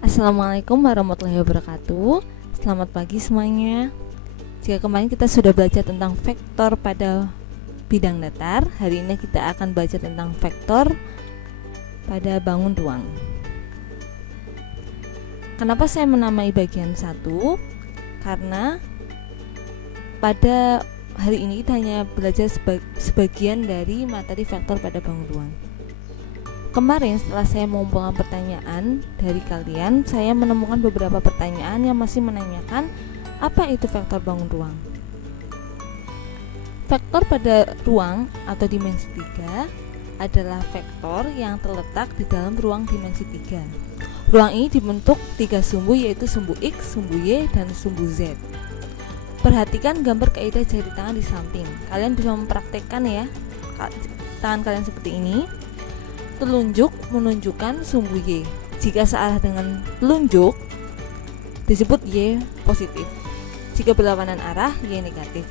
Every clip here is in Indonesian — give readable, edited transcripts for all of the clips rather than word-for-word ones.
Assalamualaikum warahmatullahi wabarakatuh. Selamat pagi semuanya. Jika kemarin kita sudah belajar tentang vektor pada bidang datar, hari ini kita akan belajar tentang vektor pada bangun ruang. Kenapa saya menamai bagian 1? Karena pada hari ini kita hanya belajar sebagian dari materi vektor pada bangun ruang. Kemarin setelah saya mengumpulkan pertanyaan dari kalian, saya menemukan beberapa pertanyaan yang masih menanyakan apa itu vektor bangun ruang. Vektor pada ruang atau dimensi 3 adalah vektor yang terletak di dalam ruang dimensi 3. Ruang ini dibentuk 3 sumbu, yaitu sumbu X, sumbu Y, dan sumbu Z. Perhatikan gambar kaidah jari tangan di samping. Kalian bisa mempraktekkan ya, tangan kalian seperti ini. Telunjuk menunjukkan sumbu Y. Jika searah dengan telunjuk disebut Y positif. Jika berlawanan arah, Y negatif.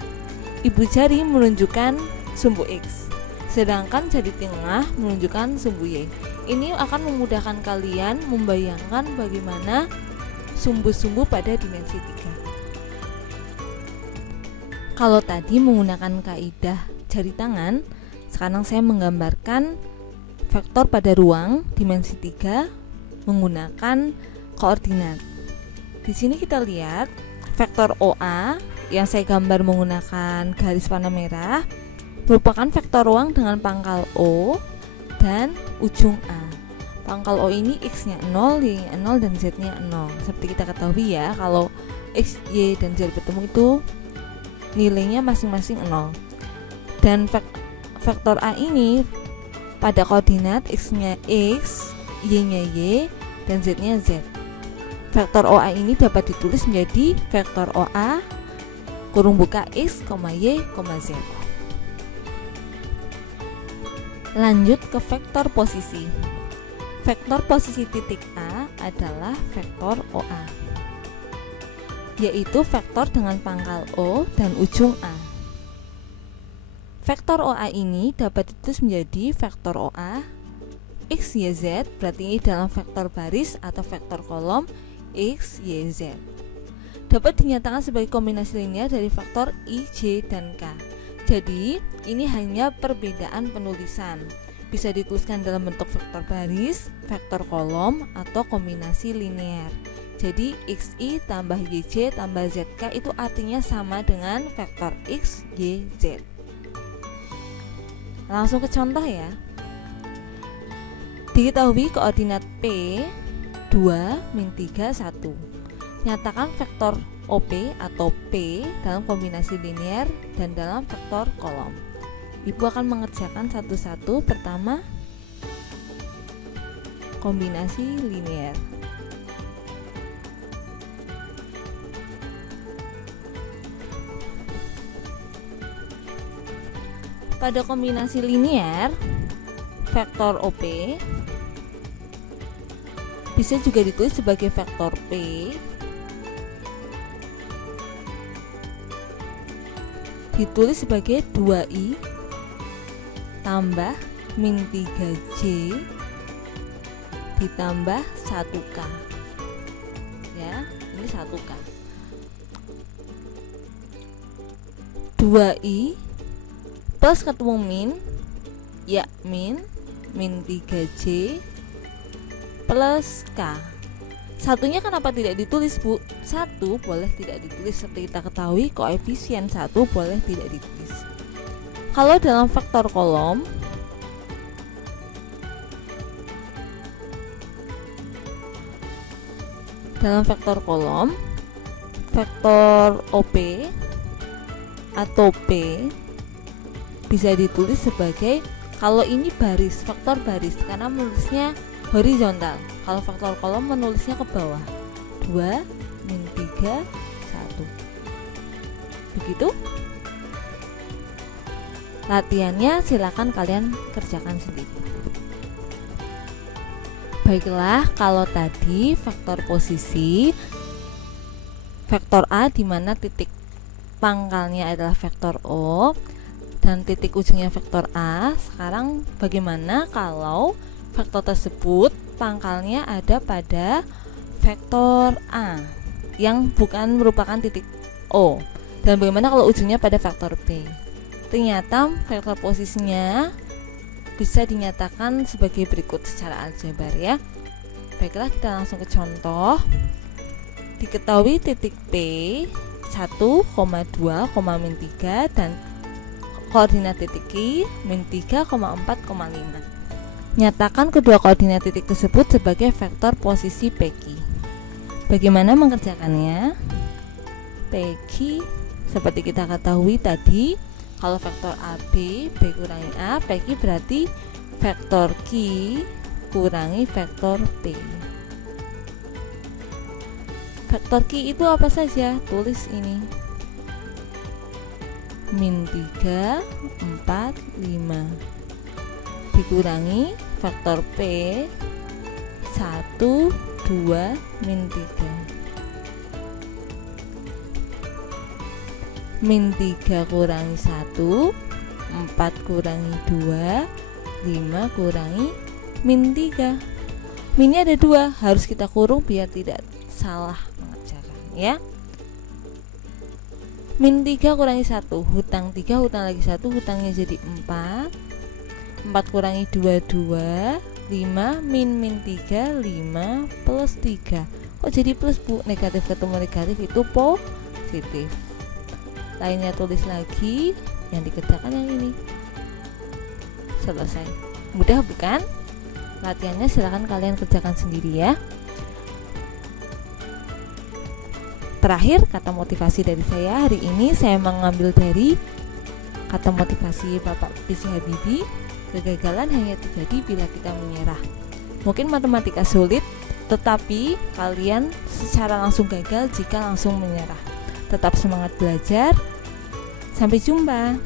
Ibu jari menunjukkan sumbu X, sedangkan jari tengah menunjukkan sumbu Y. Ini akan memudahkan kalian membayangkan bagaimana sumbu-sumbu pada dimensi 3. Kalau tadi menggunakan kaidah jari tangan, sekarang saya menggambarkan vektor pada ruang dimensi 3 menggunakan koordinat. Di sini kita lihat vektor OA yang saya gambar menggunakan garis warna merah merupakan vektor ruang dengan pangkal O dan ujung A. Pangkal O ini X-nya 0, Y-nya 0, dan Z-nya 0. Seperti kita ketahui ya, kalau X, Y, dan Z bertemu itu nilainya masing-masing 0. Dan vektor A ini pada koordinat X-nya X, Y-nya Y, dan Z-nya Z. Vektor OA ini dapat ditulis menjadi vektor OA kurung buka X, Y, Z. Lanjut ke vektor posisi. Vektor posisi titik A adalah vektor OA, yaitu vektor dengan pangkal O dan ujung A. Vektor OA ini dapat ditulis menjadi vektor OA X, Y, Z, berarti ini dalam vektor baris atau vektor kolom X, Y, Z. Dapat dinyatakan sebagai kombinasi linear dari vektor I, J, dan K. Jadi, ini hanya perbedaan penulisan. Bisa dituliskan dalam bentuk vektor baris, vektor kolom, atau kombinasi linear. Jadi, XI tambah YJ tambah ZK itu artinya sama dengan vektor X, Y, Z. Langsung ke contoh ya. Diketahui koordinat P 2, min 3, 1. Nyatakan vektor OP atau P dalam kombinasi linear dan dalam vektor kolom. Ibu akan mengerjakan satu-satu. Pertama, kombinasi linear. Pada kombinasi linear, vektor OP bisa juga ditulis sebagai vektor P ditulis sebagai 2I tambah min 3J ditambah 1K. Ya, ini 1K. 2I plus ketemu min, ya min 3J plus K. Satunya kenapa tidak ditulis, Bu? 1 boleh tidak ditulis, seperti kita ketahui koefisien 1 boleh tidak ditulis. Kalau dalam vektor kolom, vektor OP atau P bisa ditulis sebagai, kalau ini baris, vektor baris karena menulisnya horizontal. Kalau vektor kolom menulisnya ke bawah, 2, min 3, 1. Begitu. Latihannya silakan kalian kerjakan sendiri. Baiklah, kalau tadi vektor posisi, vektor A di mana titik pangkalnya adalah vektor O dan titik ujungnya vektor A. Sekarang bagaimana kalau vektor tersebut pangkalnya ada pada vektor A yang bukan merupakan titik O, dan bagaimana kalau ujungnya pada vektor B. Ternyata vektor posisinya bisa dinyatakan sebagai berikut secara aljabar ya. Baiklah, kita langsung ke contoh. Diketahui titik P 1,2, min 3 dan koordinat titik Q min 3,4,5. Nyatakan kedua koordinat titik tersebut sebagai vektor posisi PQ. Bagaimana mengerjakannya? PQ seperti kita ketahui tadi, kalau vektor AB, B kurangi A, PQ berarti vektor Q kurangi vektor P. Vektor Q itu apa saja? Tulis ini. Min 3, 4, 5 dikurangi vektor P 1, 2, min 3. Min 3 kurangi 1, 4 kurangi 2, 5 kurangi min 3. Minnya ada 2, harus kita kurung biar tidak salah mengerjakan ya. Min 3 kurangi 1, hutang 3, hutang lagi 1, hutangnya jadi 4. 4 kurangi 2, 2, 5, min 3, 5 plus 3. Kok jadi plus bu? Negatif ketemu negatif itu positif. Lainnya tulis lagi, yang dikerjakan yang ini. Selesai. Mudah bukan? Latihannya silahkan kalian kerjakan sendiri ya. Terakhir, kata motivasi dari saya hari ini, saya mengambil dari kata motivasi Bapak B.J. Habibie. Kegagalan hanya terjadi bila kita menyerah. Mungkin matematika sulit, tetapi kalian secara langsung gagal jika langsung menyerah. Tetap semangat belajar. Sampai jumpa.